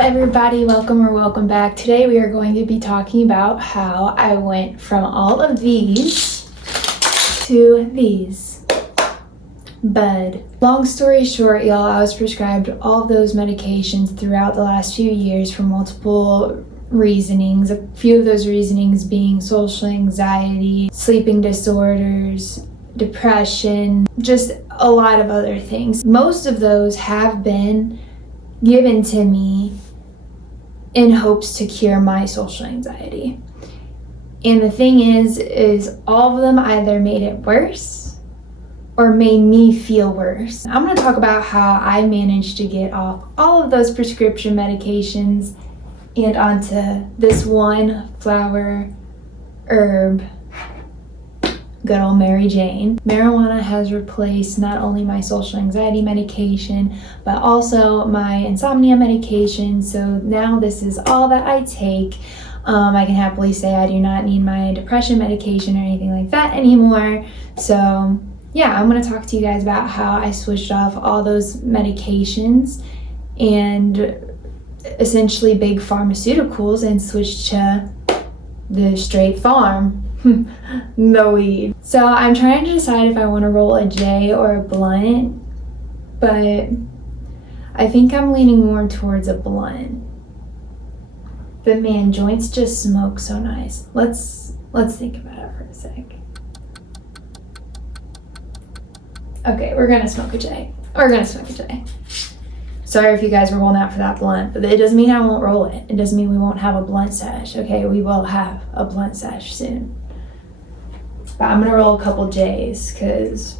everybody, welcome back. Today we are going to be talking about how I went from all of these to these. Bud. Long story short, y'all, I was prescribed all of those medications throughout the last few years for multiple reasonings. A few of those reasonings being social anxiety, sleeping disorders, depression, just a lot of other things. Most of those have been given to me in hopes to cure my social anxiety. And the thing is all of them either made it worse or made me feel worse. I'm going to talk about how I managed to get off all of those prescription medications and onto this one flower herb, good old Mary Jane. Marijuana has replaced not only my social anxiety medication, but also my insomnia medication. So now this is all that I take. I can happily say I do not need my depression medication or anything like that anymore. So yeah, I'm going to talk to you guys about how I switched off all those medications and essentially big pharmaceuticals and switched to the straight farm. No weed. So I'm trying to decide if I want to roll a J or a blunt, but I think I'm leaning more towards a blunt. But man, joints just smoke so nice. Let's think about it for a sec. Okay, we're gonna smoke a J. Sorry if you guys were holding out for that blunt, but it doesn't mean I won't roll it. It doesn't mean we won't have a blunt sesh. Okay, we will have a blunt sesh soon. But I'm gonna roll a couple J's because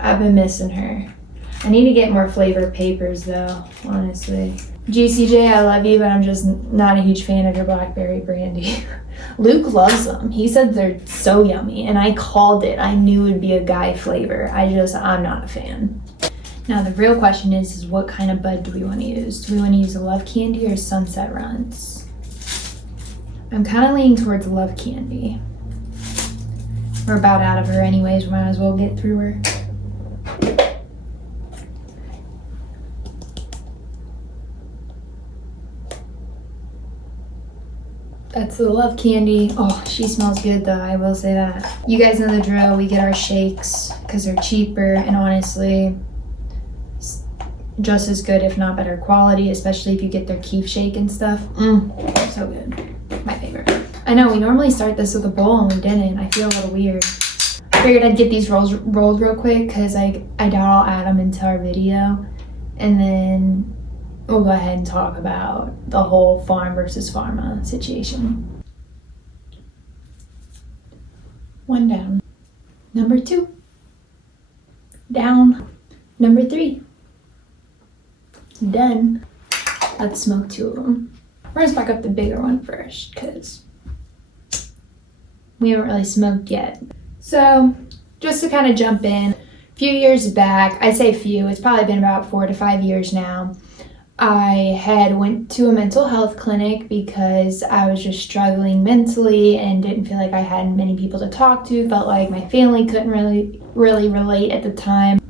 I've been missing her. I need to get more flavored papers though, honestly. GCJ, I love you, but I'm just not a huge fan of your blackberry brandy. Luke loves them. He said they're so yummy, and I called it. I knew it would be a guy flavor. I'm not a fan. Now the real question is what kind of bud do we want to use? Do we want to use a Love Candy or Sunset Runs? I'm kind of leaning towards Love Candy. We're about out of her anyways, we might as well get through her. That's the Love Candy. Oh, she smells good though, I will say that. You guys know the drill, we get our shakes because they're cheaper and honestly just as good, if not better quality, especially if you get their Keef shake and stuff. So good. My favorite. I know, we normally start this with a bowl and we didn't. I feel a little weird. I figured I'd get these rolled real quick because I doubt I'll add them into our video. And then we'll go ahead and talk about the whole farm versus pharma situation. 1 down. Number 2. Down. Number 3. Done. Let's smoke 2 of them. We're gonna spark up the bigger one first because we haven't really smoked yet. So just to kind of jump in, a few years back, I say few, it's probably been about 4 to 5 years now, I had went to a mental health clinic because I was just struggling mentally and didn't feel like I had many people to talk to, felt like my family couldn't really relate at the time.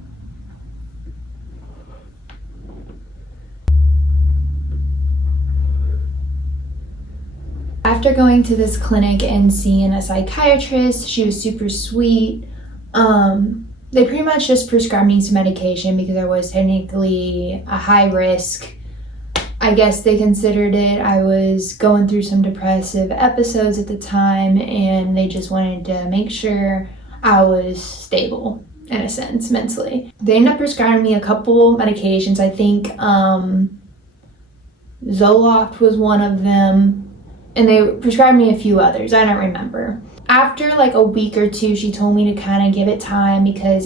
After going to this clinic and seeing a psychiatrist, she was super sweet. They pretty much just prescribed me some medication because I was technically a high risk. I guess they considered it. I was going through some depressive episodes at the time and they just wanted to make sure I was stable in a sense mentally. They ended up prescribing me a couple medications. I think Zoloft was one of them. And they prescribed me a few others. I don't remember. After like a week or 2, she told me to kind of give it time because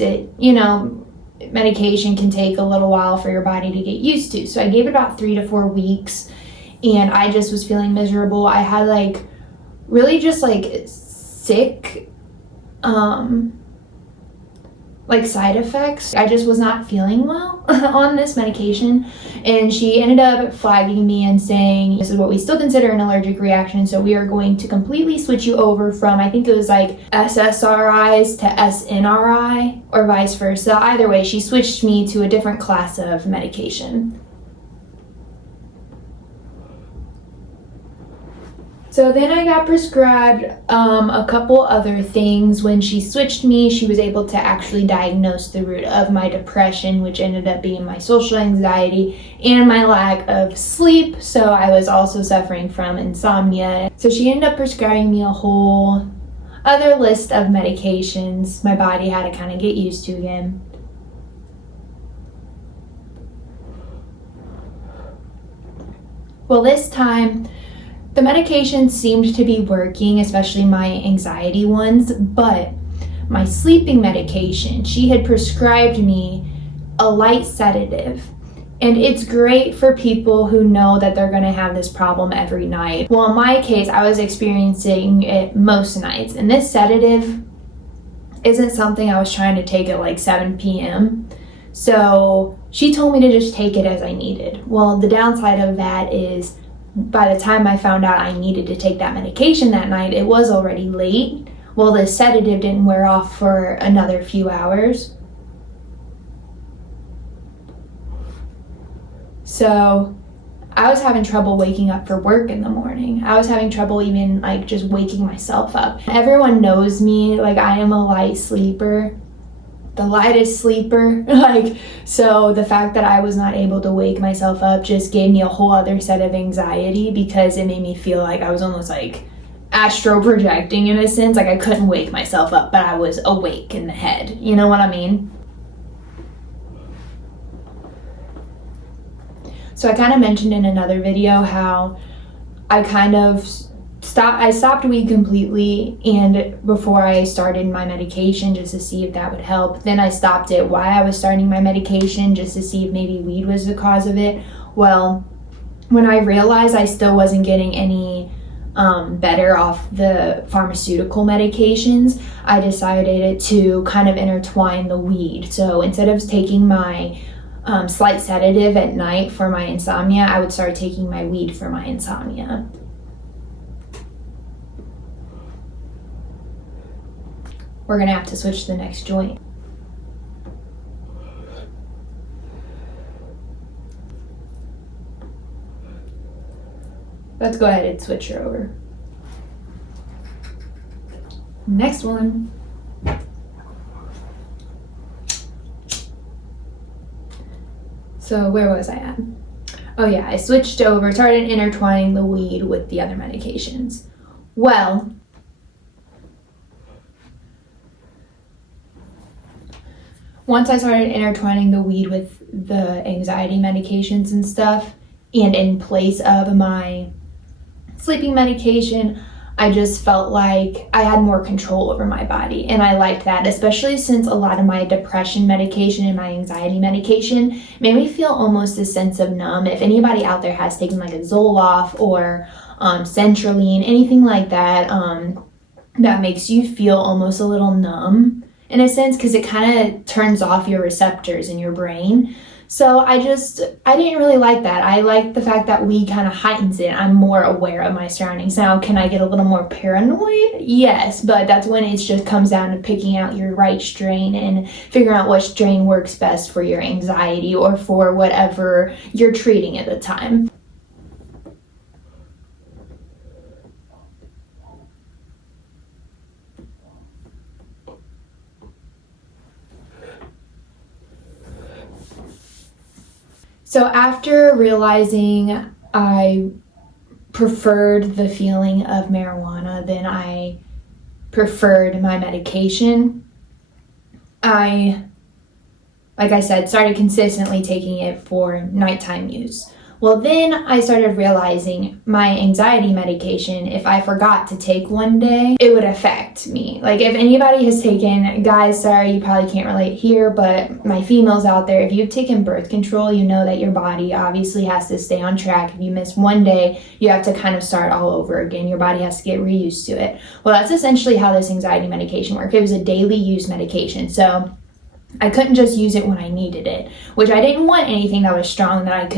medication can take a little while for your body to get used to. So I gave it about 3 to 4 weeks and I just was feeling miserable. I had like really just like sick like side effects. I just was not feeling well on this medication, and she ended up flagging me and saying this is what we still consider an allergic reaction, so we are going to completely switch you over from, I think it was like SSRIs to SNRI or vice versa. Either way, she switched me to a different class of medication. So then I got prescribed a couple other things. When she switched me, she was able to actually diagnose the root of my depression, which ended up being my social anxiety and my lack of sleep. So I was also suffering from insomnia. So she ended up prescribing me a whole other list of medications my body had to kind of get used to again. Well, this time, the medications seemed to be working, especially my anxiety ones, but my sleeping medication, she had prescribed me a light sedative. And it's great for people who know that they're going to have this problem every night. Well, in my case, I was experiencing it most nights. And this sedative isn't something I was trying to take at like 7 p.m. So she told me to just take it as I needed. Well, the downside of that is by the time I found out I needed to take that medication that night, it was already late. Well, the sedative didn't wear off for another few hours. So I was having trouble waking up for work in the morning. I was having trouble even like just waking myself up. Everyone knows me, like I am a light sleeper. The lightest sleeper, so the fact that I was not able to wake myself up just gave me a whole other set of anxiety, because it made me feel like I was almost like astro projecting in a sense, like I couldn't wake myself up, but I was awake in the head, you know what I mean? So I kind of mentioned in another video how I kind of stopped weed completely, and before I started my medication just to see if that would help. Then I stopped it while I was starting my medication just to see if maybe weed was the cause of it. Well, when I realized I still wasn't getting any better off the pharmaceutical medications, I decided to kind of intertwine the weed. So instead of taking my slight sedative at night for my insomnia, I would start taking my weed for my insomnia. We're gonna have to switch to the next joint. Let's go ahead and switch her over. Next one. So where was I at? Oh yeah, I switched over, started intertwining the weed with the other medications. Well, once I started intertwining the weed with the anxiety medications and stuff, and in place of my sleeping medication, I just felt like I had more control over my body, and I liked that, especially since a lot of my depression medication and my anxiety medication made me feel almost a sense of numb. If anybody out there has taken like a Zoloft or Centralene, anything like that, that makes you feel almost a little numb in a sense, because it kind of turns off your receptors in your brain. So I didn't really like that. I like the fact that weed kind of heightens it. I'm more aware of my surroundings. Now, can I get a little more paranoid? Yes, but that's when it just comes down to picking out your right strain and figuring out what strain works best for your anxiety or for whatever you're treating at the time. So after realizing I preferred the feeling of marijuana than I preferred my medication, I, like I said, started consistently taking it for nighttime use. Well, then I started realizing my anxiety medication, if I forgot to take one day, it would affect me. Like if anybody has taken, guys, sorry, you probably can't relate here, but my females out there, if you've taken birth control, you know that your body obviously has to stay on track. If you miss one day, you have to kind of start all over again. Your body has to get reused to it. Well, that's essentially how this anxiety medication worked. It was a daily use medication. So I couldn't just use it when I needed it, which I didn't want anything that was strong that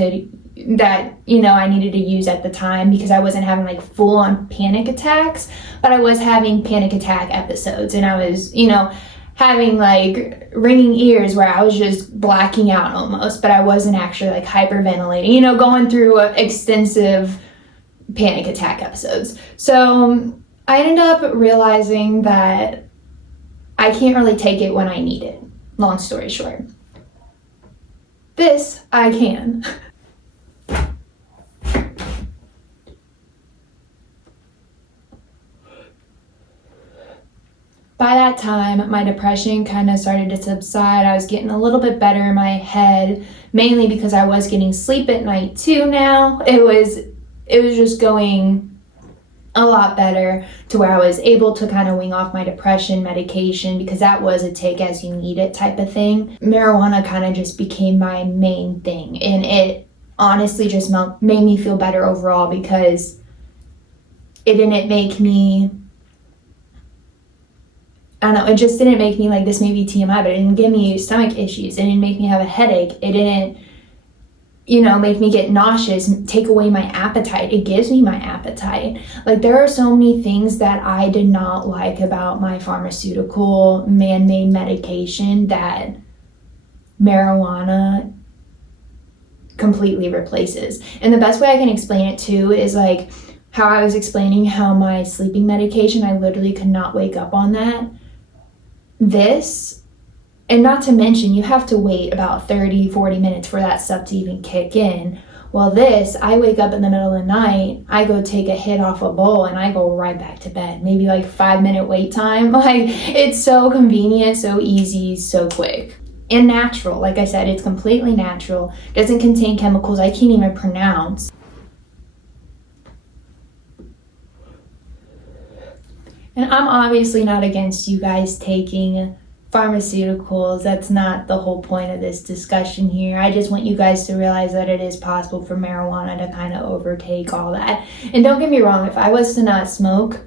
I needed to use at the time, because I wasn't having like full on panic attacks, but I was having panic attack episodes, and I was, having like ringing ears where I was just blacking out almost, but I wasn't actually like hyperventilating, going through extensive panic attack episodes. So I ended up realizing that I can't really take it when I need it. Long story short. This I can. By that time, my depression kind of started to subside. I was getting a little bit better in my head, mainly because I was getting sleep at night too now. It was just going a lot better to where I was able to kind of wing off my depression medication, because that was a take as you need it type of thing. Marijuana kind of just became my main thing, and it honestly just made me feel better overall, because it didn't make me, I don't know, it just didn't make me like, this may be TMI, but it didn't give me stomach issues. It didn't make me have a headache. It didn't, make me get nauseous, take away my appetite. It gives me my appetite. Like, there are so many things that I did not like about my pharmaceutical man-made medication that marijuana completely replaces. And the best way I can explain it too is like how I was explaining how my sleeping medication, I literally could not wake up on that. This, and not to mention, you have to wait about 30-40 minutes for that stuff to even kick in. Well, this, I wake up in the middle of the night, I go take a hit off a bowl, and I go right back to bed. Maybe like 5-minute wait time. Like, it's so convenient, so easy, so quick. And natural. Like I said, it's completely natural. Doesn't contain chemicals I can't even pronounce. And I'm obviously not against you guys taking pharmaceuticals. That's not the whole point of this discussion here. I just want you guys to realize that it is possible for marijuana to kind of overtake all that. And don't get me wrong, if I was to not smoke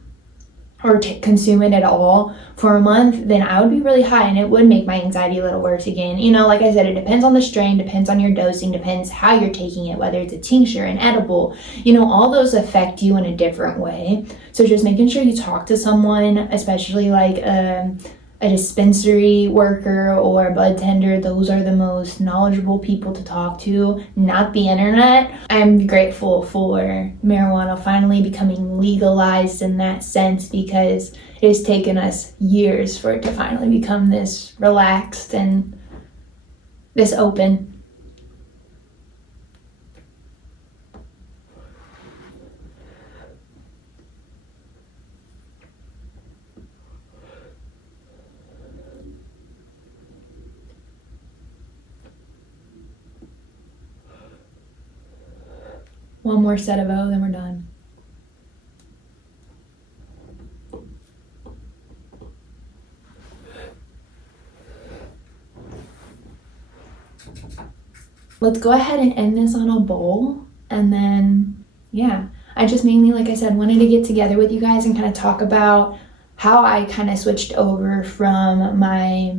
or consume it at all for a month, then I would be really high, and it would make my anxiety a little worse again. Like I said, it depends on the strain, depends on your dosing, depends how you're taking it, whether it's a tincture, an edible, all those affect you in a different way. So just making sure you talk to someone, especially like a dispensary worker or a bud tender. Those are the most knowledgeable people to talk to, not the internet. I'm grateful for marijuana finally becoming legalized in that sense, because it has taken us years for it to finally become this relaxed and this open. One more set of O, then we're done. Let's go ahead and end this on a bowl. And then, I just mainly, like I said, wanted to get together with you guys and kind of talk about how I kind of switched over from my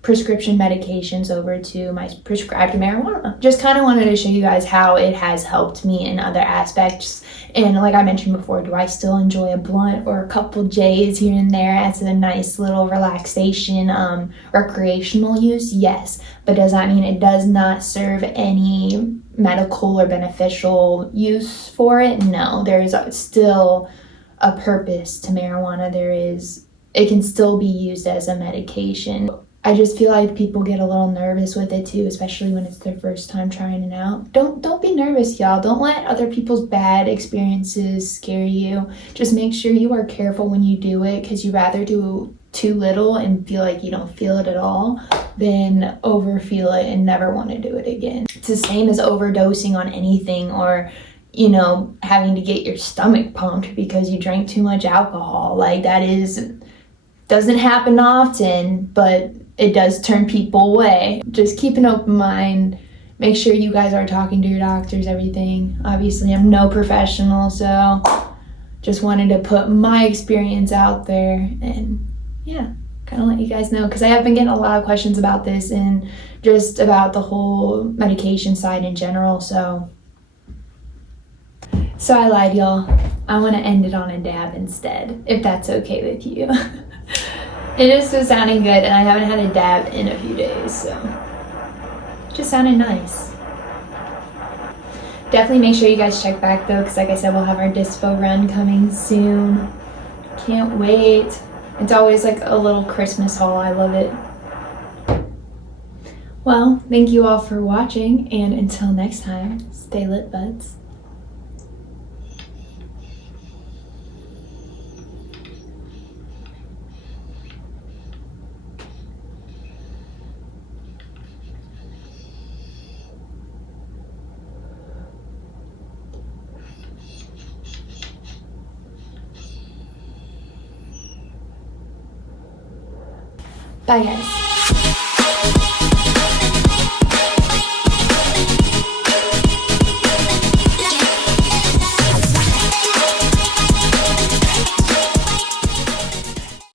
prescription medications over to my prescribed marijuana. Just kind of wanted to show you guys how it has helped me in other aspects. And like I mentioned before, do I still enjoy a blunt or a couple J's here and there as a nice little relaxation, recreational use? Yes. But does that mean it does not serve any medical or beneficial use for it? No. There is still a purpose to marijuana. It can still be used as a medication. I just feel like people get a little nervous with it too, especially when it's their first time trying it out. Don't be nervous, y'all. Don't let other people's bad experiences scare you. Just make sure you are careful when you do it, because you'd rather do too little and feel like you don't feel it at all than overfeel it and never want to do it again. It's the same as overdosing on anything, or having to get your stomach pumped because you drank too much alcohol. Like, doesn't happen often, but it does turn people away. Just keep an open mind. Make sure you guys are talking to your doctors, everything. Obviously, I'm no professional, so just wanted to put my experience out there and kind of let you guys know, because I have been getting a lot of questions about this and just about the whole medication side in general. So I lied, y'all. I want to end it on a dab instead, if that's okay with you. It just was sounding good, and I haven't had a dab in a few days, so it just sounded nice. Definitely make sure you guys check back though, because like I said, we'll have our dispo run coming soon. Can't wait. It's always like a little Christmas haul. I love it. Well, thank you all for watching, and until next time, stay lit, buds. Bye, guys.